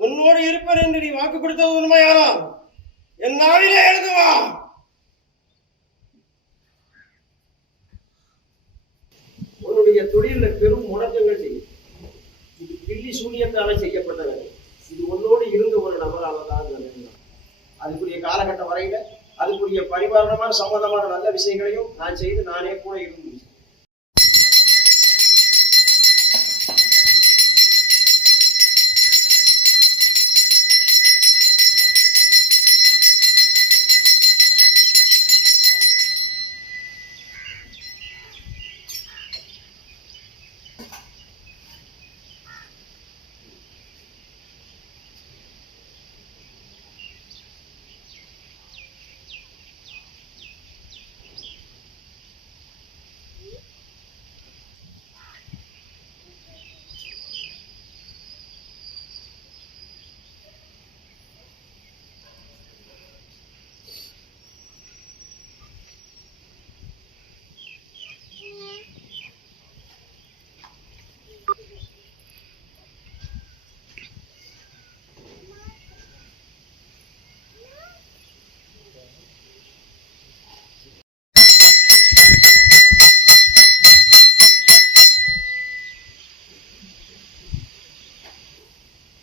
உன்னோடு இருப்பேன் என்று நீ வாக்கு கொடுத்தது உண்மையானால் என் நாவிலே எழுதுவா. உன்னுடைய தொழில பெரும் முடக்கங்கள் செய்யும். இது பில்லி சூனியத்தால செய்யப்பட்ட வேலை இது உன்னோடு இருந்த ஒரு நபரால தான் அதுக்குரிய காலகட்டம் வரையில அதுக்குரிய பரிவாரணமான சம்பந்தமான நல்ல விஷயங்களையும் நான் செய்து நானே கூட இருந்து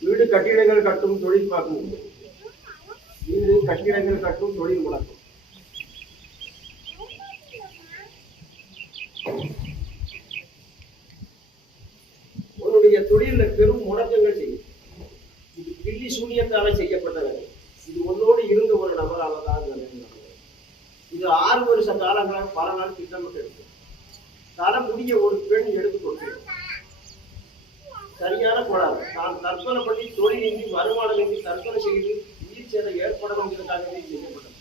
வீடு கட்டிடங்கள் கட்டும் தொழில் பார்க்கும். வீடு கட்டிடங்கள் கட்டும் தொழில் முடக்கும். உன்னுடைய தொழிலில் பெரும் முடக்கங்கள் செய்யும். இது பில்லி சூனியத்தால செய்யப்பட்ட வேலை இது உன்னோடு இருந்த ஒரு நபரால் தான் இது ஆறு வருஷ காலங்களாக பல நாள் திட்டமிட்டு இருக்கு. தலை முடிய ஒரு பெண் எடுத்துக்கொண்டு சரியான கோளாறு. தான் தற்கொலை பண்ணி தொழிலின்றி வருமானமின்றி தற்கொலை செய்து உயிர் சேதம் ஏற்படணுங்கிறதுக்காகவே செய்யப்பட்டது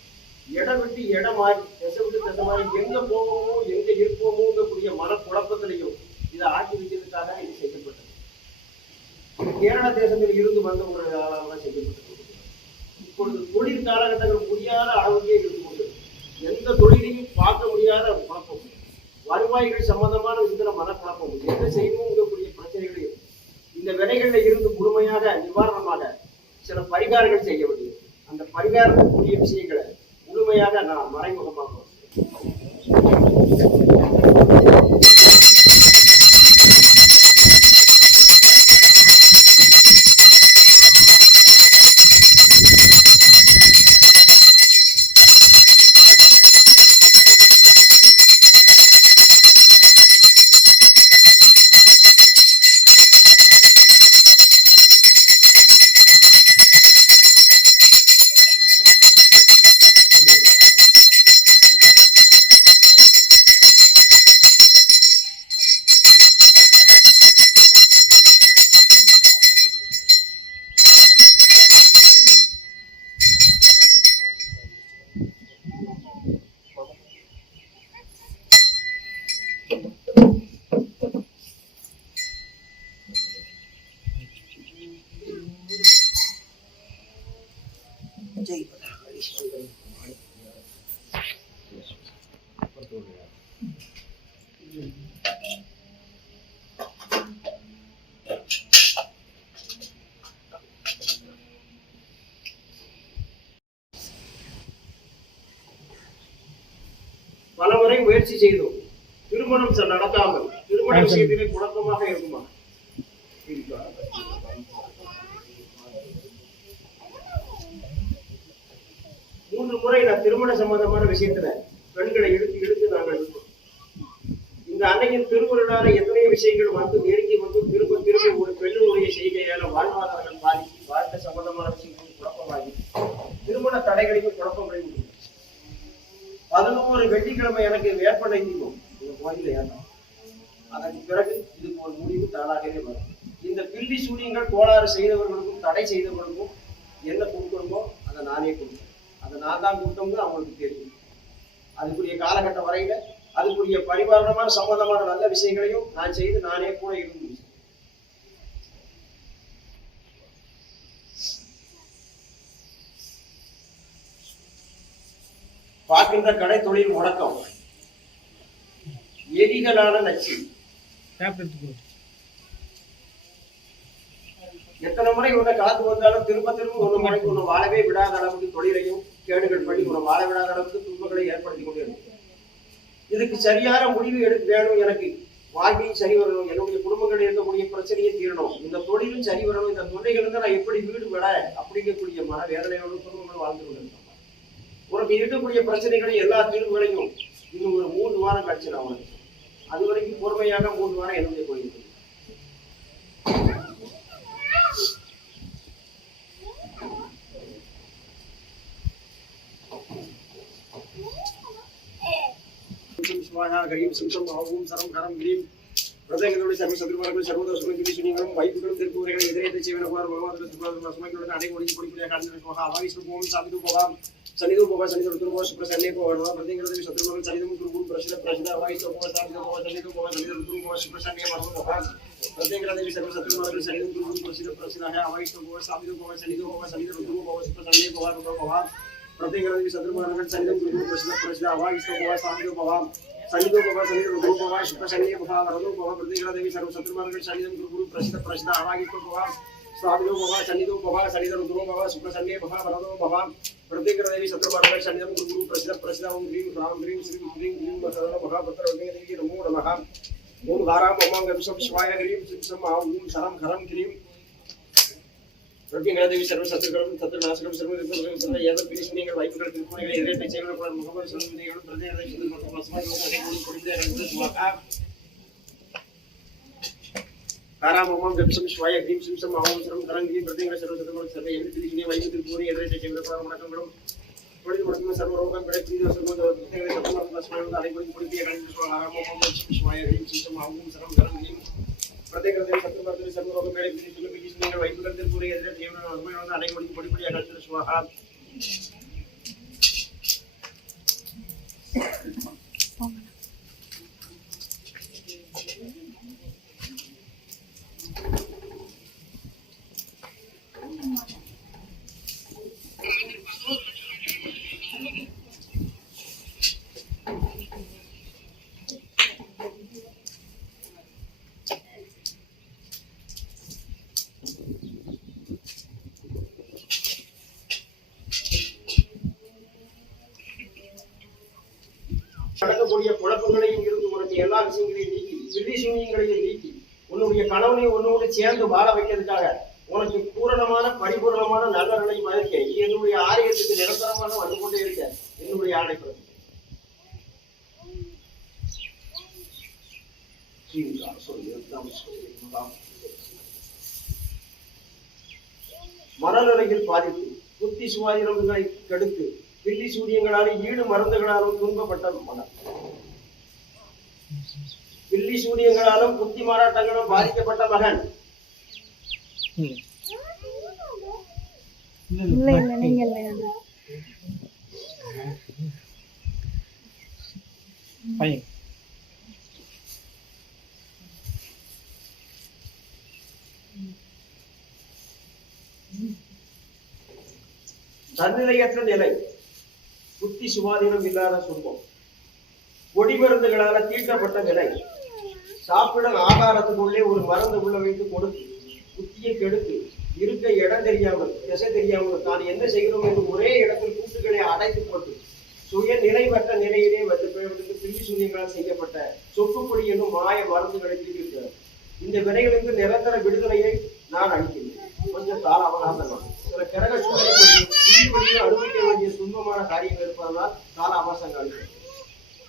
இடம் விட்டு இடம் மாறி திசை விட்டு திசை மாறி எங்க போவோமோ எங்க இருப்போமோங்கக்கூடிய மனக்குழப்பத்திலையும் இதை ஆக்கி வைக்கிறதுக்காக இது செய்யப்பட்டது. கேரள தேசத்தில் இருந்து வந்த ஒரு ஆளாக செய்யப்பட்டது. இப்பொழுது தொழில் காலகட்டங்கள் முடியாத அளவுக்கே இருந்து கொண்டு எந்த தொழிலையும் பார்க்க முடியாத குழப்பம். வருவாய்கள் சம்பந்தமான இந்த இருந்து முழுமையாக நிவாரணமாக சில பரிகாரங்கள் செய்ய வேண்டியது அந்த பரிகாரத்துக்குரிய விஷயங்களை முழுமையாக நான் மறைமுகமாக பலமுறை முயற்சி செய்தோம் திருமணம் நடக்காமல் திருமண விஷயத்திலே குழப்பமாக இருக்குமா இருக்கா? மூன்று முறை நான் திருமண சம்பந்தமான விஷயத்துல பெண்களை இழுத்து இழுத்து நாங்கள். இந்த அன்னையின் திருமணால எத்தனை விஷயங்கள் வந்து நெருங்கி வந்து திரும்ப திரும்ப ஒரு பெண்ணுடைய செய்கையால வாழ்வாதாரங்கள் பாதிக்கு வாழ்க்கை சம்பந்தமான விஷயங்கள் குழப்பமாகி திருமண தடைகளையும் குழப்பம் உண்டு. பதினோரு வெள்ளிக்கிழமை எனக்கு வேற்பனை தீபம் இந்த கோயில ஏற்றம் அதற்கு பிறகு இதுக்கு ஒரு முடிவு தானாகவே வரும். இந்த பில்லி சூரியங்கள் கோளாறு செய்தவர்களுக்கும் தடை செய்தவர்களுக்கும் என்ன கொடுக்கணுமோ அதை நானே கொடுப்பேன். அதை நான் தான் கொடுத்தோம்னு அவங்களுக்கு தெரியும். அதுக்குரிய காலகட்டம் வரையில அதுக்குரிய பரிபாலனமான சம்பந்தமான நல்ல விஷயங்களையும் நான் செய்து நானே கூட இருந்து பார்க்கின்ற கடை தொழில் முடக்கம். எலிகளான நச்சு எத்தனை முறை உன்னை காத்து வந்தாலும் திரும்ப திரும்ப உன்னை முறைக்கு உன்னை வாழவே விடாத அளவுக்கு தொழிலையும் கேடுகள் பண்ணி உன்னை வாழ விடாத அளவுக்கு துன்பங்களை ஏற்படுத்தி கொண்டு இருக்கு. இதுக்கு சரியான முடிவு எடுக்க வேணும் எனக்கு. வாழ்க்கையும் சரி வரணும். என்னுடைய குடும்பங்களில் இருக்கக்கூடிய பிரச்சனையை தீரணும். இந்த தொழிலும் சரி வரணும். இந்த தொல்லைகளுக்கு நான் எப்படி வீடு விட அப்படிங்கக்கூடிய மன வேதனையோடு குடும்பங்கள் வாழ்ந்து கொண்டிருக்கோம் உனக்கு இருக்கக்கூடிய பிரச்சனைகளை எல்லா தீர்வுகளையும் இன்னும் ஒரு மூன்று வாரம் கழிச்சு நான் உனக்கு அது வரைக்கும் பொறுமையாக மூன்று வாரம் என்னுடைய போயிருக்கு சிவாயா கரீம் சிம்சம் ஆகும் சரம் கரம் கிரீம் ಪ್ರಜಾಹಿತದಲ್ಲಿ ಸರ್ವ ಸದೃಪರಗಳು ಸರ್ವದ ಸುಮಕಿ ವಿಶ್ವನಿಗಳು ವೈದ್ಯಗಳು ತಿರುಪುರಗಳ ಎದುರೇತ ಜೀವನ ಕುಮಾರ ಭಗವಂತ ಸುಭಾವ ಸುಮಕಿಗಳ ಅನೇಕ ಒಡಿಗೆ ಪುಡಿಪುಡಿಯ ಕಾಂಡಿನ ಕೋಹ ಅವಾಗಿಷ್ಟು ಭೂಮಿ ಸಾಧಿತು ಕೋಹ ಸನ್ನಿಧು ಕೋಹ ಸನ್ನಿಧು ಋತುರ್ಕೋಹ ಸುಪ್ರಸನ್ನೆ ಕೋಹ ಪ್ರತಿಗಳಲ್ಲಿ ಶತ್ರುಗಳು ಸನ್ನಿಧು ಗುರುಗುರು ಪ್ರಶ್ನ ಪ್ರಶ್ನ ಅವಾಗಿಷ್ಟು ಕೋಹ ಸಾಧಿತು ಕೋಹ ಸನ್ನಿಧು ಕೋಹ ಸನ್ನಿಧು ಋತುರ್ಕೋಹ ಸುಪ್ರಸನ್ನೆ ಮರಣ ಕೋಹ ಪ್ರತಿಗಳಲ್ಲಿ ಸರ್ವ ಸದೃಪರಗಳು ಸನ್ನಿಧು ಗುರುಗುರು ಪ್ರಶ್ನ ಪ್ರಶ್ನ ಅವಾಗಿಷ್ಟು ಕೋಹ ಸಾಧಿತು ಕೋಹ ಸನ್ನಿಧು ಕೋಹ ಸನ್ನಿಧು ಋತುರ್ಕೋಹ ಸುಪ್ರಸನ್ನೆ ಕೋಹ ಕೋಹ प्रतिगणन शत्रुगण सन्निधि गुरु प्रश्न प्रश्न अभाव इसको भवा सामने भवाम सन्निधि भवा सन्निधि गुरु भवा शुभ सन्निधि भवा वरदो भवा प्रतिगणन देवी सर्व शत्रुगण सन्निधि गुरु गुरु प्रश्न प्रश्न अभाव इसको भवा स्वामिनो भवा सन्निधि भवा सन्निधि रुद्रो भवा शुभ सन्निधि भवा वरदो भवा प्रतिगणन देवी शत्रुगण सन्निधि गुरु गुरु प्रश्न प्रश्न ओम ह्रीं राम ह्रीं श्रीं ह्रीं ह्रीं वसदन भवा प्रतिगणन देवी नमो नमः ओम धाराम ओम गविशम शिवाय ह्रीं श्रीं सम ओम शरम खरम क्रीम ஹ்ரீம் பிரதிகரதேவி சர்வ சத்துக்களும் சத்து நாசகம் சர்வ சர்வ ஏத வாய்ப்புகள் திருப்பணிகளை எதிரேற்ற செய்வன முகவர் சொல்லுங்கள் பிரதிகரதை சொல்லி மற்றும் ஜப்சம் ஸ்வாய ஹ்ரீம் சிம்சம் ஆவும் சரம் கரங்கி பிரதிகர சர்வ சத்துக்களும் சர்வ ஏத பிரிசுனியை வைப்பு திருப்பூரி எதிரேற்ற செய்வன வணக்கங்களும் பொழுது முடக்கும் சர்வ அனைவரும் ஸ்வாய சிம்சம் கரங்கி ಪ್ರತ್ಯೇಕತೆ ಸತ್ತು ಬರ್ತೀವಿ ಸಣ್ಣ ರೋಗ ಬೇಡ ಬಿಸಿಲು ಬಿಗಿಸಿನ ವೈದ್ಯರಂತೆ ಪೂರೈಸಿದ್ರೆ ದೇವರ ಅಭಿಮಾನವನ್ನು ಅನೇಕ ಮಡಿಗೆ ಪಡಿ ಪಡಿ ಆಗುತ್ತೆ ಸ್ವಾಹ உன்னுடைய கணவனை உன்னோடு சேர்ந்து வாழ வைக்கிறதுக்காக உனக்கு பூரணமான பரிபூரணமான நல்லவர்களை மதிக்க என்னுடைய ஆரியத்துக்கு நிரந்தரமாக வந்து கொண்டே இருக்க. என்னுடைய ஆணைப்படும் மனநிலையில் பாதிப்பு புத்தி சுவாதிரங்களை கெடுத்து பில்லி சூரியங்களாலும் ஈடு மருந்துகளாலும் துன்பப்பட்ட மனம். பில்லி சூரியங்களாலும் புத்தி மாறாட்டங்களும் பாதிக்கப்பட்ட மகன். பையன். தன்னிலையற்ற நிலை. புத்தி சுவாதீனம் இல்லாத சுருக்கம் பொடி மருந்துகளால தீட்டப்பட்ட நிலை. சாப்பிடும் ஆகாரத்துக்குள்ளே ஒரு மருந்து உள்ள வைத்து கொடுத்து புத்தியை கெடுத்து இருக்க இடம் தெரியாமல் திசை தெரியாமல் தான் என்ன செய்கிறோம் என்று ஒரே இடத்தில் கூட்டுகளை அடைத்து போட்டு சுய நினைவற்ற நிலையிலே வந்து பிறகு பில்லி சூரியங்களால் செய்யப்பட்ட சொப்புப்பொடி என்னும் மாய மருந்துகளை தீர்க்கிறார் இந்த வினைகளுக்கு நிரந்தர விடுதலையை நான் அளிக்கிறேன் கொஞ்சம் கால அவகாசம் சில கிரக சூழலை அனுபவிக்க வேண்டிய துன்பமான காரியங்கள் இருப்பதனால் கால அவகாசங்கள் அளிக்கிறேன்